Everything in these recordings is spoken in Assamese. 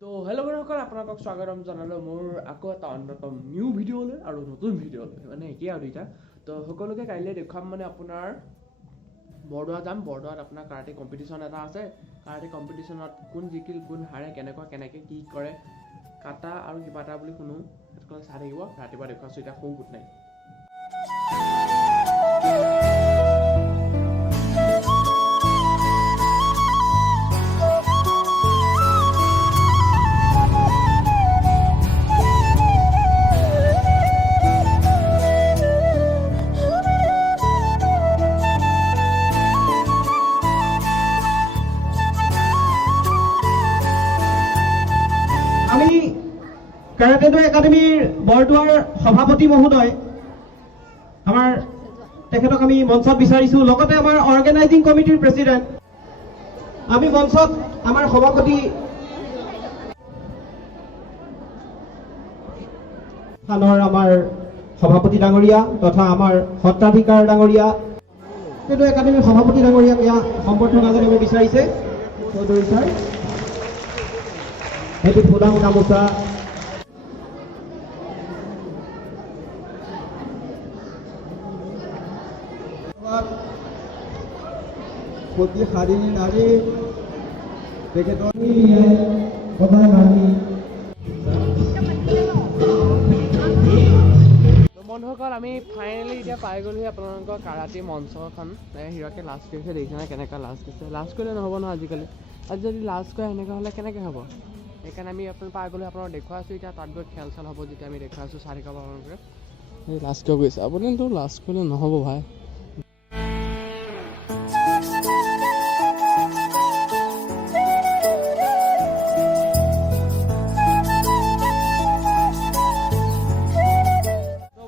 তো হেল্ল' বন্ধুসকল, আপোনালোকক স্বাগতম জনালোঁ মোৰ আকৌ এটা অন্যতম নিউ ভিডিঅ'লৈ আৰু নতুন ভিডিঅ'লৈ, মানে একেই আৰু দুইটা। তো সকলোকে কাইলৈ দেখুৱাম মানে আপোনাৰ বৰদোৱা যাম। বৰদোৱাত আপোনাৰ কাৰাটে কম্পিটিশ্যন এটা আছে। কাৰাটে কম্পিটিশ্যনত কোন জিকিল, কোন হাৰে, কেনেকৈ কি কৰে, কাটা আৰু কিবা এটা বুলি শুনো, সেইটো চাই থাকিব। ৰাতিপুৱা দেখুৱাইছোঁ, এতিয়া সৌ গুড নাইট। আমি কাৰাটে একাডেমীৰ বৰদোৱাৰ সভাপতি মহোদয় আমাৰ তেখেতক আমি মঞ্চত বিচাৰিছোঁ। লগতে আমাৰ অৰ্গেনাইজিং কমিটিৰ প্ৰেচিডেণ্ট আমি মঞ্চত আমাৰ সভাপতি থানৰ আমাৰ সভাপতি ডাঙৰীয়া তথা আমাৰ সত্ৰাধিকাৰ ডাঙৰীয়া কাৰাটে একাডেমীৰ সভাপতি ডাঙৰীয়াক ইয়াত সম্বৰ্ধনা জনাব বিচাৰিছে চৌধুৰী ছাৰ। সেইটো ফুলাম গামোচা সতীসাধিনী নাৰী তেখেতৰ বন্ধুসকল, আমি ফাইনেলি এতিয়া পাই গ'লোহি আপোনালোকৰ কাৰাটে মঞ্চখন। হিৰকে লাজ কৰিছে, দেখিছে নাই কেনেকুৱা লাজ কৰিছে। লাজ কৰিলে নহ'ব নহয় আজিকালি। আজি যদি লাজ কৰে সেনেকুৱা হ'লে কেনেকৈ হ'ব? সেইকাৰণে আমি আপোনালোক পাই গ'লো, আপোনাক দেখুৱাইছোঁ। এতিয়া তাত গৈ খেল চেল হ'ব, যেতিয়া আমি দেখুৱাইছোঁ চাই থাকিব আপোনালোকে। এই লাজ কিয় কৰিছে? আপুনিতো লাজ কৰিলে নহ'ব ভাই।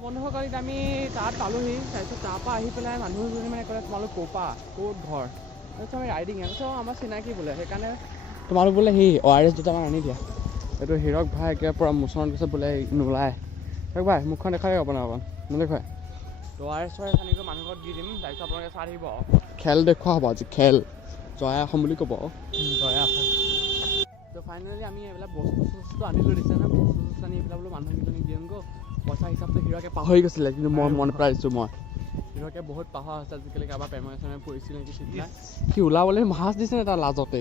বন্ধুসকল, এতিয়া আমি তাত পালোহি। তাৰপিছত তাৰপৰা আহি পেলাই মানুহজনে মানে ক'লে, তোমালোক ক'ৰপৰা, ক'ত ঘৰ? তাৰপিছত আমি ৰাইডিং তাৰপিছত আমাৰ চিনাকি বোলে, সেইকাৰণে তোমালোক বোলে সেই ORS দুটামান আনি দিয়া। এইটো হিৰক ভাই একেবাৰে পূৰা মোচনত গৈছে বোলে, নোলায়। হিৰক ভাই মুখখন দেখাই আপোনাৰ অকণ নেদেখুৱাই। ORS আনি গৈ মানুহ ঘৰত দি দিম। তাৰপিছত আপোনালোকে চাই থাকিব, খেল দেখুওৱা হ'ব আজি। খেল জয়া অসম বুলি ক'ব, জয়া অসম। তো ফাইনেলি আমি এইবিলাক বস্তু আনিলোঁ, দিছে নহয়। বস্তু আনি এইবিলাক বোলো মানুহকেইজনীক দিওঁগৈ। পইচা হিচাপটো হিৰকে পাহৰি গৈছিলে, কিন্তু মই মনত পেলাই দিছোঁ। হিৰকে বহুত পাহৰা হৈছে আজিকালি। কাৰোবাৰ প্ৰেমে পৰিছিল নেকি ঠিক নাই। সি ওলাবলৈ মাছ দিছে নে তাৰ লাজতে।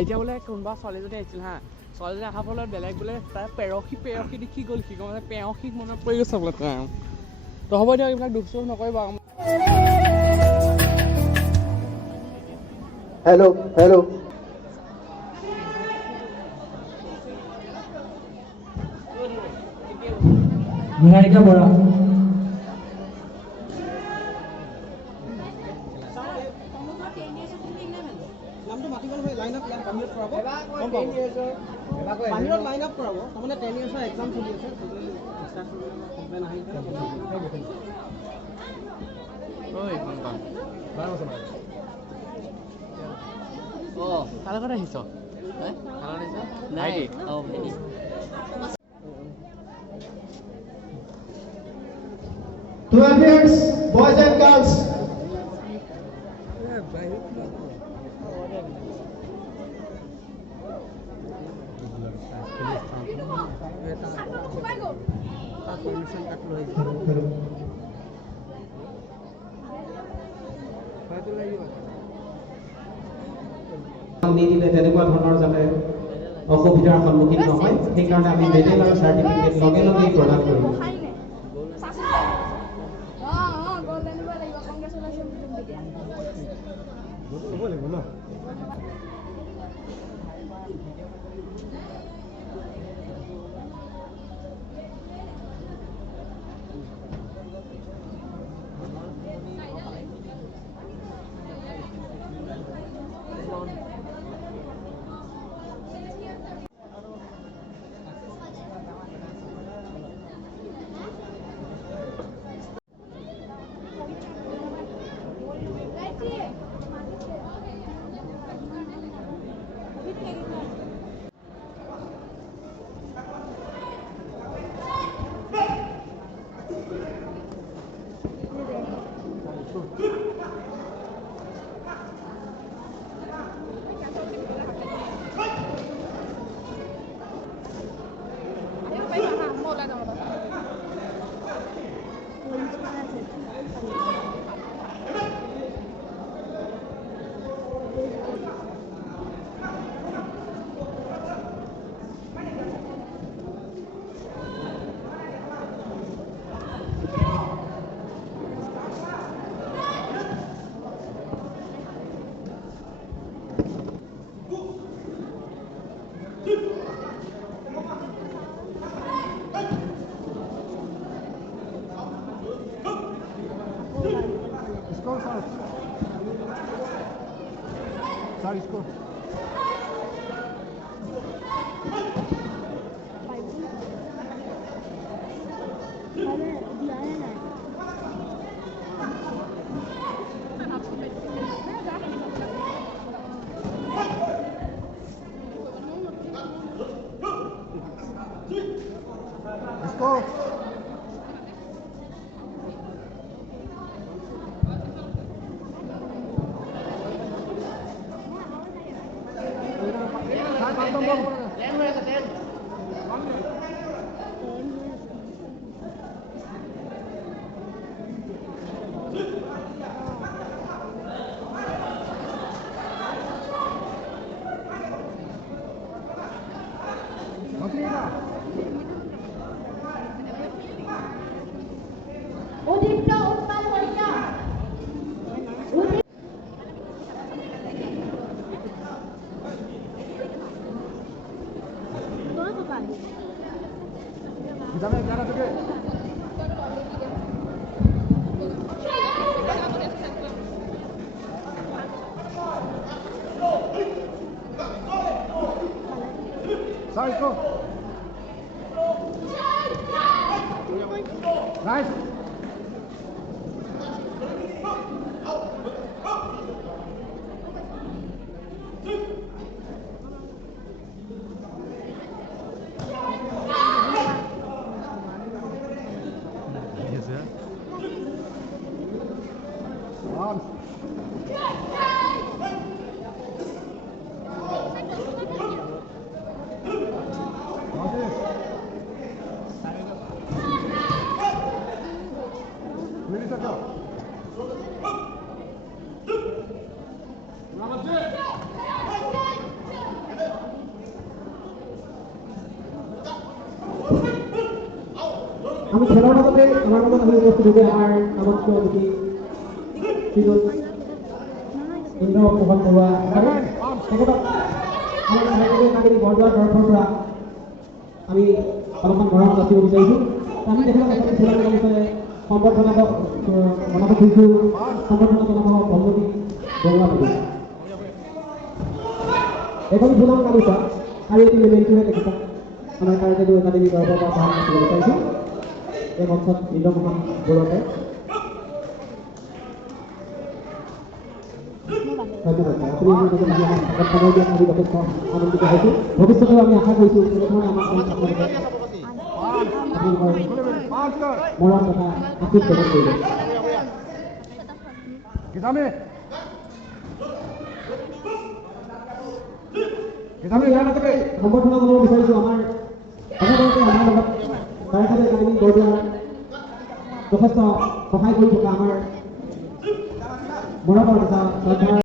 এতিয়া বোলে কোনোবা ছোৱালীজনী আহিছিল হা, ছোৱালীজনী অহাৰ ফলত বেলেগ বোলে তাই পেৰসী দেখি গ'ল। সি মানে পেৰসীক মনত পৰি গৈছে বোলে তেওঁ। তো হ'ব দিয়ক, এইবিলাক দুখ চুখ নকৰিব। হেল্ল' হেল্ল' নিহাৰিকা বৰা নামটো মাতিব নহয়। লাইন আপ ইয়াত বাহিৰত কৰাব, বাহিৰত লাইন আপ কৰাব। তাৰমানে 10 years এক্সাম চলি আছে। কাৰ লগত আহিছ? নাই To adults, boys and girls. নিদিলে তেনেকুৱা ধৰণৰ যাতে অসুবিধাৰ সন্মুখীন নহয়, সেইকাৰণে আমি মেডেল আৰু চাৰ্টিফিকেট লগে লগেই প্ৰদান কৰিম। Score, sir. Sorry, score. Score. Udipta উৎপাল Kalita Dame, cara, toque. Sorry, go. Nice. Yes, sir. Arms. আমি খেলার মাঝে আমার মতো আমি উপস্থিত হতে আমার আমন্ত্রিত অতিথি শ্রীযুত ইন্দ্র মোহন বৰুৱা তেখেতক আমাৰ ভাৰতীয় নাগৰিক বৰদোৱাৰ তৰফৰ পৰা আমি অলপমান মৰম যাচিব বিচাৰিছোঁ। আমি তেখেতক এখন খেলাৰ বিষয়ে সম্বৰ্ধনা জনাব খুজিছোঁ। সম্বৰ্ধনা জনাব ভগৱতী বৰুৱা দেৱীক। এখন ফুলাম গামোচা আৰু এটি মেমেণ্টোৰে তেখেতক আমাৰ কাৰ্য্যটো একাডেমী তৰফৰ পৰা প্ৰদান কৰিব বিচাৰিছোঁ। এই মঞ্চত ইন্দ্ৰমোহন বৰুৱাকে ধন্যবাদ। আপুনি আমি সময় দিয়াত আমি যথেষ্ট আনন্দিত হৈছোঁ। ভৱিষ্যতেও আমি আশা কৰিছোঁ এনেধৰণে আমাক আপোনালোকে মৰম তথা আশীষ প্ৰদান কৰিব। আমি ইয়াৰ লগতে সম্বৰ্ধনা জনাব বিচাৰিছোঁ আমাৰ অসমতে আমাৰ লগত ভাৰতীয় একাডেমী বৰদোৱাৰ যথেষ্ট সহায় কৰি থকা আমাৰ মৰমৰ তথা শ্ৰদ্ধাৰ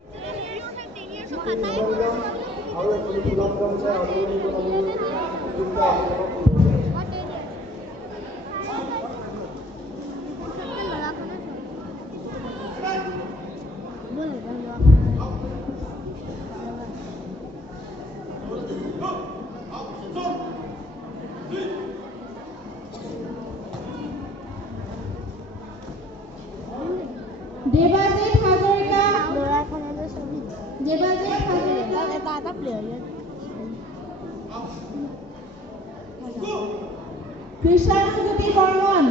দেৱাজিত হাজৰিকা দেৱাজিত হাজৰিকা এটা প্লেয়াৰ কৃষ্ণজ্যোতি বৰ্মন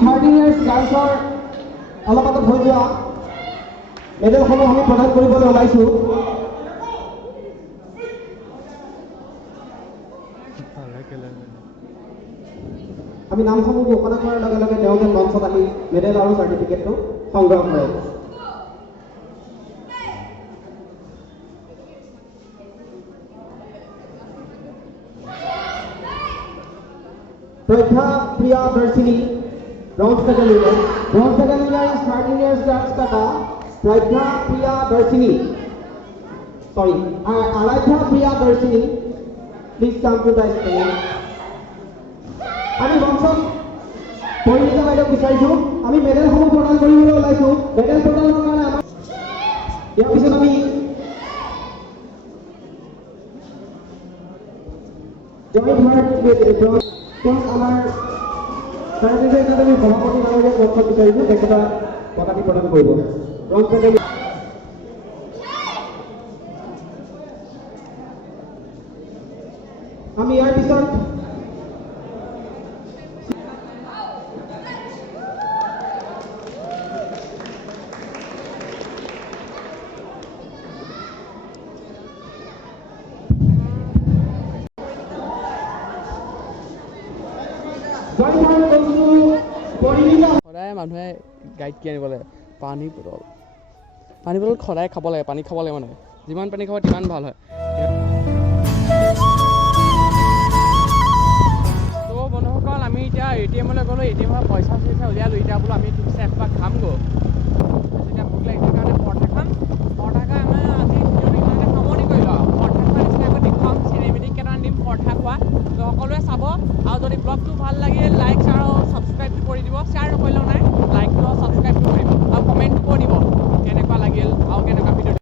13 ইয়াৰ্ছ গাৰ্লছৰ অলপ আগত হৈ যোৱা মেডেলসমূহ আমি প্ৰদান কৰিবলৈ ওলাইছোঁ। আমি নামসমূহ ঘোষণা কৰাৰ লগে লগে তেওঁলোকে মঞ্চত আহি মেডেল আৰু চাৰ্টিফিকেটটো সংগ্ৰহ কৰে। Pragya Priya Darshini bronze medal winner is 13 years girls kata Pragya Priya Darshini sorry Aaradhya Priya Darshini please come to the stage. আমি মঞ্চত পৰিণীতা বাইদেউ বিচাৰিছোঁ। আমি মেডেলসমূহ প্ৰদান কৰিবলৈ ওলাইছোঁ। মেডেল প্ৰদানৰ কাৰণে আমাৰ ইয়াৰ পিছত আমি জয় ভাৰত তেওঁক আমাৰ চাৰ্ভিচ একাডেমীৰ সভাপতি ডাঙৰীয়াক মঞ্চত বিচাৰিছোঁ। তেখেতে পতাকা প্ৰদান কৰিব। ব্ৰঞ্জ মেডেল আমি ইয়াৰ পিছত সদায় মানুহে গাইড কি আনিব লাগে পানী বটল সদায় খাব লাগে। পানী খাব লাগে মানুহে যিমান পানী খাব তিমান ভাল হয়। তো বন্ধুসকল আমি এতিয়া ATM-লৈ গ'লোঁ। ATM-ৰ পইচা উলিয়ালোঁ। এতিয়া বোলো আমি ঠিকছে এপাক খামগৈ। তেতিয়া ভোক লাগিছে কাৰণে পৰঠা খাম। পৰঠা খাই আমাৰ আজি ভিডিঅ'টো ইমানতে সামৰণি কৰিলোঁ আৰু পৰঠা খোৱা নিচিনাকৈ দেখুৱাম। চিনেমেটিক কেইটামান দিম পৰঠা খোৱা। তো সকলোৱে চাব আৰু যদি ব্লগটো ভাল লাগে লাইক শ্বেয়াৰ আৰু ছাবস্ক্ৰাইবটো কৰি দিব। শ্বেয়াৰ নকৰিলেও নাই, লাইকটো আৰু ছাবস্ক্ৰাইবটো কৰিব আৰু কমেণ্টটো কৰি দিব কেনেকুৱা লাগিল আৰু কেনেকুৱা ভিডিঅ'